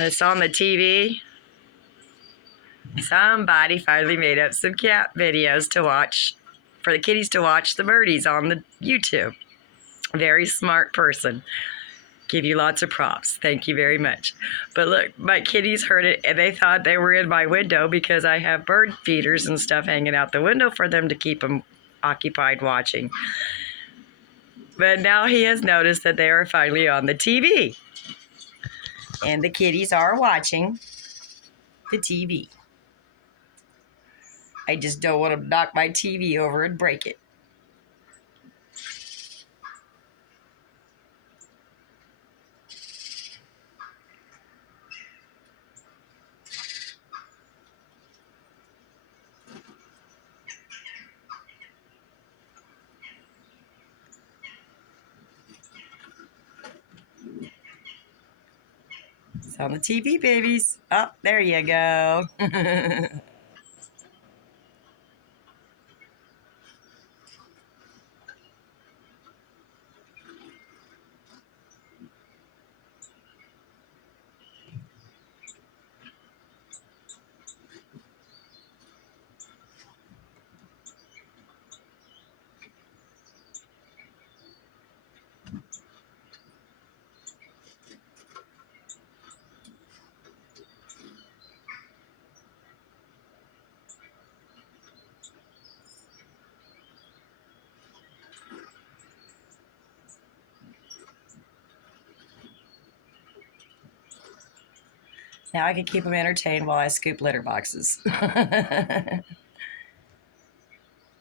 It's on the TV. Somebody finally made up some cat videos to watch for the kitties to watch the birdies on the YouTube. Very smart person. Give you lots of props. Thank you very much. But look, my kitties heard it and they thought they were in my window because I have bird feeders and stuff hanging out the window for them to keep them occupied watching. But now he has noticed that they are finally on the TV. And the kitties are watching the TV. I just don't want to knock my TV over and break it. It's on the TV, babies. Oh, there you go. Now I can keep them entertained while I scoop litter boxes. Hey,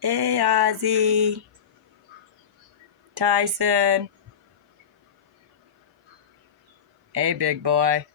Ozzy. Tyson. Hey, big boy.